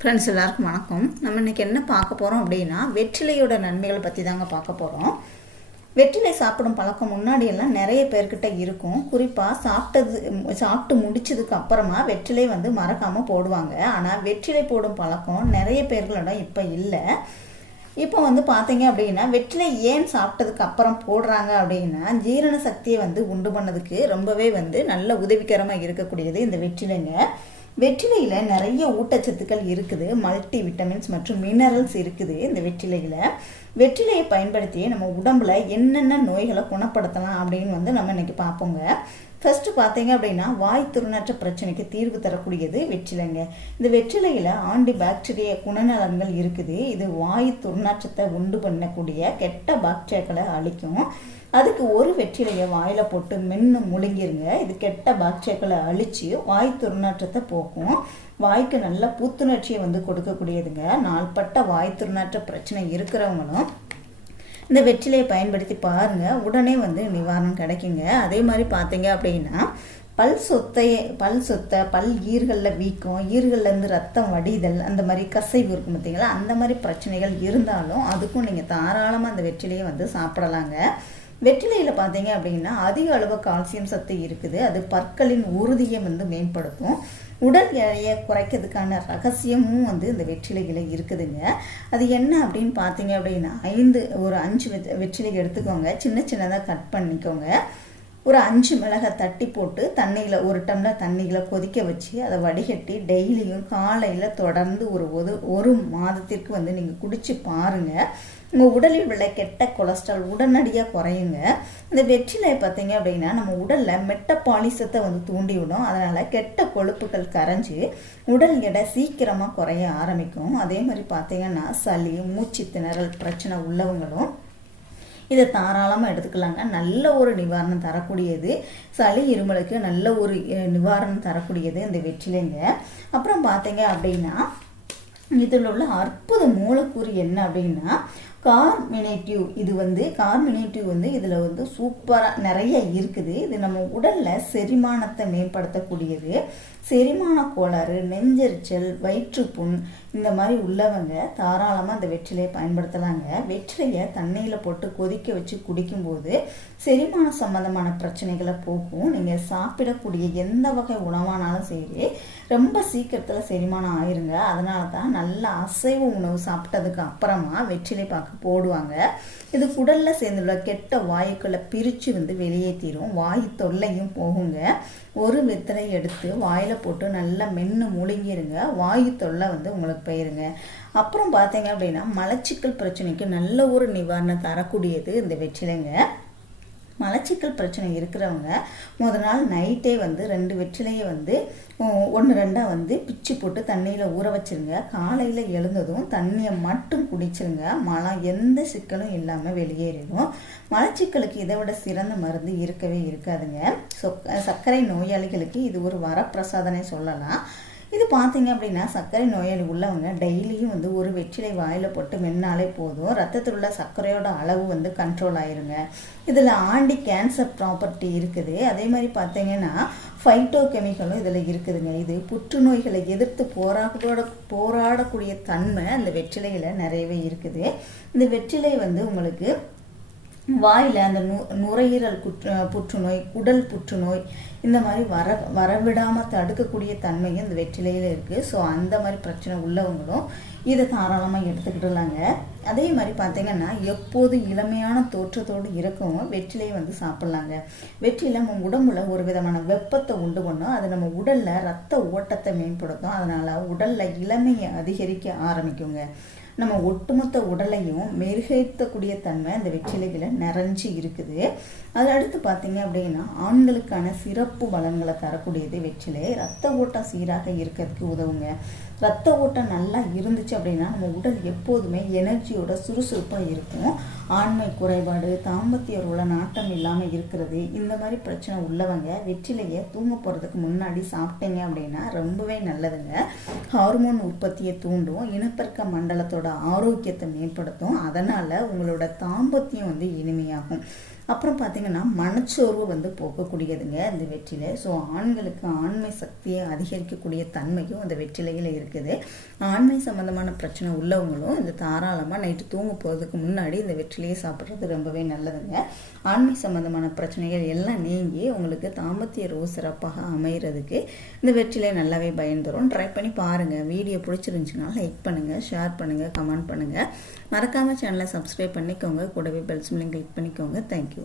Friends எல்லாருக்கும் வணக்கம். நம்ம இன்னைக்கு என்ன பார்க்க போகிறோம் அப்படின்னா வெற்றிலையோட நன்மைகளை பற்றி தாங்க பார்க்க போகிறோம் வெற்றிலை சாப்பிடும் பழக்கம் முன்னாடியெல்லாம் நிறைய பேர்கிட்ட இருக்கும். குறிப்பாக சாப்பிட்டது சாப்பிட்டு முடிச்சதுக்கு அப்புறமா வெற்றிலை வந்து மறக்காமல் போடுவாங்க. ஆனால் வெற்றிலை போடும் பழக்கம் நிறைய பேர்களிடம் இப்போ இல்லை. இப்போ வந்து பார்த்தீங்க அப்படின்னா வெற்றிலை ஏன் சாப்பிட்டதுக்கு அப்புறம் போடுறாங்க அப்படின்னா ஜீரண சக்தியை வந்து உண்டு பண்ணதுக்கு ரொம்பவே வந்து நல்ல உதவிகரமாக இருக்கக்கூடியது இந்த வெற்றிலைங்க. வெற்றிலையில் நிறைய ஊட்டச்சத்துக்கள் இருக்குது. மல்டி விட்டமின்ஸ் மற்றும் மினரல்ஸ் இருக்குது இந்த வெற்றிலையில். வெற்றிலையை பயன்படுத்தி நம்ம உடம்புல என்னென்ன நோய்களை குணப்படுத்தலாம் அப்படின்னு வந்து நம்ம இன்னைக்கு பார்ப்போங்க. ஃபஸ்ட்டு பார்த்தீங்க அப்படின்னா வாய் துர்நாற்ற பிரச்சனைக்கு தீர்வு தரக்கூடியது வெற்றிலைங்க. இந்த வெற்றிலையில் ஆண்டி பாக்டீரிய குணநலன்கள் இருக்குது. இது வாய் துர்நாற்றத்தை உண்டு பண்ணக்கூடிய கெட்ட பாக்டீரியாக்களை அழிக்கும். அதுக்கு ஒரு வெற்றிலையை வாயில் போட்டு மென்று முழுங்கிருங்க. இது கெட்ட பாக்டீரியாக்களை அழித்து வாய் துர்நாற்றத்தை போக்கும். வாய்க்கு நல்ல புத்துணர்ச்சியை வந்து கொடுக்கக்கூடியதுங்க. நாள்பட்ட வாய் துர்நாற்ற பிரச்சனை இருக்கிறவங்களும் இந்த வெற்றிலையை பயன்படுத்தி பாருங்கள் உடனே வந்து நிவாரணம் கிடைக்குங்க. அதே மாதிரி பார்த்தீங்க அப்படின்னா பல் சொத்தைய பல் சொத்தை பல் ஈர்களில் வீக்கம் ஈர்கள்லேருந்து ரத்தம் வடிதல் அந்த மாதிரி கசைவு இருக்கும் பார்த்தீங்களா? அந்த மாதிரி பிரச்சனைகள் இருந்தாலும் அதுக்கும் நீங்கள் தாராளமாக அந்த வெற்றிலையை வந்து சாப்பிடலாங்க. வெற்றிலையில் பார்த்தீங்க அப்படின்னா அதிக அளவு கால்சியம் சத்து இருக்குது. அது பற்களின் உறுதியை வந்து மேம்படுத்தும். உடல் எடையை குறைக்கிறதுக்கான ரகசியமும் வந்து இந்த வெற்றிலைகளை இருக்குதுங்க. அது என்ன அப்படின்னு பார்த்தீங்க அப்படின்னா ஐந்து ஒரு அஞ்சு வெற்றிலை எடுத்துக்கோங்க. சின்ன சின்னதாக கட் பண்ணிக்கோங்க. ஒரு அஞ்சு மிளகை தட்டி போட்டு தண்ணியில் ஒரு டம்ளர் தண்ணியில் கொதிக்க வச்சு அதை வடிகட்டி டெய்லியும் காலையில் தொடர்ந்து ஒரு ஒரு ஒரு மாதத்திற்கு வந்து நீங்கள் குடிச்சு பாருங்கள் உங்கள் உடலில் உள்ள கெட்ட கொலஸ்ட்ரால் உடனடியாக குறையுங்க. இந்த வெற்றிலை பார்த்தீங்க அப்படின்னா நம்ம உடலில் மெட்டபாலிசத்தை வந்து தூண்டி விடும் அதனால் கெட்ட கொழுப்புகள் கரைஞ்சி உடல் எடை சீக்கிரமாக குறைய ஆரம்பிக்கும். அதே மாதிரி பார்த்தீங்கன்னா சளி மூச்சு திணறல் பிரச்சனை உள்ளவங்களும் இதை தாராளமாக எடுத்துக்கலாங்க. நல்ல ஒரு நிவாரணம் தரக்கூடியது. சளி இருமலுக்கு நல்ல ஒரு நிவாரணம் தரக்கூடியது இந்த வெற்றிலைங்க. அப்புறம் பார்த்தீங்க அப்படின்னா இதில் உள்ள அற்புத மூலக்கூறு என்ன அப்படின்னா கார்மினேட்டிவ். இது வந்து கார்மினேட்டிவ் வந்து இதில் வந்து சூப்பராக நிறைய இருக்குது. இது நம்ம உடலில் செரிமானத்தை மேம்படுத்தக்கூடியது. செரிமான கோளாறு நெஞ்செரிச்சல் வயிற்றுப்புண் இந்த மாதிரி உள்ளவங்க தாராளமாக அந்த வெற்றிலையை பயன்படுத்தலாங்க. வெற்றிலையை தண்ணியில் போட்டு கொதிக்க வச்சு குடிக்கும்போது செரிமான சம்மந்தமான பிரச்சனைகளை போக்கும். நீங்கள் சாப்பிடக்கூடிய எந்த வகை உணவானாலும் சரி ரொம்ப சீக்கிரத்தில் செரிமானம் ஆயிருங்க. அதனால தான் நல்ல அசைவ உணவு சாப்பிட்டதுக்கு அப்புறமா வெற்றிலை பார்க்க போடுவாங்க. இது குடலில் சேர்ந்துள்ள கெட்ட வாயுக்களை பிரித்து வந்து வெளியேற்றிடும் வாயு தொல்லையும் போகுங்க. ஒரு வெத்தலை எடுத்து வாயில் போட்டு நல்லா மென்று முழுங்கிருங்க வாயு தொல்லை வந்து உங்களுக்கு போயிருங்க. அப்புறம் பார்த்தீங்க அப்படின்னா மலச்சிக்கல் பிரச்சனைக்கு நல்ல ஒரு நிவாரணம் தரக்கூடியது இந்த வெற்றிலைங்க. மலச்சிக்கல் பிரச்சனை இருக்கிறவங்க முத நாள் நைட்டே வந்து ரெண்டு வெற்றிலையை வந்து ஒன்று ரெண்டாக வந்து பிச்சு போட்டு தண்ணியில் ஊற வச்சுருங்க. காலையில் எழுந்ததும் தண்ணியை மட்டும் குடிச்சிருங்க. மலம் எந்த சிக்கலும் இல்லாமல் வெளியேறிடும். மலச்சிக்கலுக்கு இதை விட சிறந்த மருந்து இருக்கவே இருக்காதுங்க. சொ சர்க்கரை நோயாளிகளுக்கு இது ஒரு வரப்பிரசாதனை சொல்லலாம். இது பார்த்தீங்க அப்படின்னா சர்க்கரை நோயாளி உள்ளவங்க டெய்லியும் வந்து ஒரு வெற்றிலை வாயில் போட்டு மென்னாலே போதும். ரத்தத்தில் உள்ள சர்க்கரையோட அளவு வந்து கண்ட்ரோல் ஆயிருங்க. இதில் ஆண்டி கேன்சர் ப்ராப்பர்ட்டி இருக்குது. அதே மாதிரி பார்த்தீங்கன்னா ஃபைட்டோ கெமிக்கலும் இதில் இருக்குதுங்க. இது புற்றுநோய்களை எதிர்த்து போராட போராடக்கூடிய தன்மை அந்த வெற்றிலையில் நிறையவே இருக்குது. இந்த வெற்றிலை வந்து உங்களுக்கு வாயில் அந்த நு நுரையீரல் குற்று புற்றுநோய் குடல் புற்றுநோய் இந்த மாதிரி வர வரவிடாமல் தடுக்கக்கூடிய தன்மையும் இந்த வெற்றிலையில் இருக்குது ஸோ அந்த மாதிரி பிரச்சனை உள்ளவங்களும் இதை தாராளமாக எடுத்துக்கிட்டுலாங்க அதே மாதிரி பார்த்தீங்கன்னா எப்போது இளமையான தோற்றத்தோடு இருக்கவும் வெற்றிலையை வந்து சாப்பிட்லாங்க. வெற்றிலை நம்ம உடம்புல ஒரு விதமான வெப்பத்தை உண்டு பண்ணும். அது நம்ம உடலில் ரத்த ஓட்டத்தை மேம்படுத்தும். அதனால் உடலில் இளமையை அதிகரிக்க ஆரம்பிக்குங்க. நம்ம ஒட்டுமொத்த உடலையும் மெருகேற்றக்கூடிய தன்மை அந்த வெற்றிலைகளை நிறைஞ்சு இருக்குது. அது அடுத்து பார்த்தீங்க அப்படின்னா ஆண்களுக்கான சிறப்பு பலன்களை தரக்கூடியது வெற்றிலை. ரத்த ஓட்டம் சீராக இருக்கிறதுக்கு உதவுங்க. ரத்த ஓட்டம் நல்லா இருந்துச்சு அப்படின்னா நம்ம உடல் எப்போதுமே எனர்ஜியோட சுறுசுறுப்பாக இருக்கும். ஆண்மை குறைபாடு தாம்பத்திய உள்ள நாட்டம் இல்லாமல் இருக்கிறது இந்த மாதிரி பிரச்சனை உள்ளவங்க வெற்றிலையை தூங்க போகிறதுக்கு முன்னாடி சாப்பிட்டீங்க அப்படின்னா ரொம்பவே நல்லதுங்க. ஹார்மோன் உற்பத்தியை தூண்டும் இனப்பெருக்க மண்டலத்தோட ஆரோக்கியத்தை மேம்படுத்தும். அதனால் உங்களோட தாம்பத்தியம் வந்து இனிமையாகும். அப்புறம் பார்த்தீங்கன்னா மனச்சோர்வு வந்து போக்கக்கூடியதுங்க இந்த வெற்றிலை. ஸோ ஆண்களுக்கு ஆண்மை சக்தியை அதிகரிக்கக்கூடிய தன்மையும் அந்த வெற்றிலையில் இருக்குது. ஆண்மை சம்மந்தமான பிரச்சனை உள்ளவங்களும் இந்த தாராளமாக நைட்டு தூங்க போகிறதுக்கு முன்னாடி இந்த வெற்றிலையை சாப்பிட்றது ரொம்பவே நல்லதுங்க. ஆண்மை சம்மந்தமான பிரச்சனைகள் எல்லாம் நீங்கி உங்களுக்கு தாம்பத்திய ரோஸ் சிறப்பாக அமைகிறதுக்கு இந்த வெற்றிலை நல்லாவே பயன்தரும். ட்ரை பண்ணி பாருங்கள் வீடியோ பிடிச்சிருந்துச்சுன்னா லைக் பண்ணுங்கள் ஷேர் பண்ணுங்கள் கமெண்ட் பண்ணுங்கள் மறக்காமல் சேனலை சப்ஸ்கிரைப் பண்ணிக்கோங்க. கூடவே பெல்ஸ் கிளிக் பண்ணிக்கோங்க. தேங்க்யூ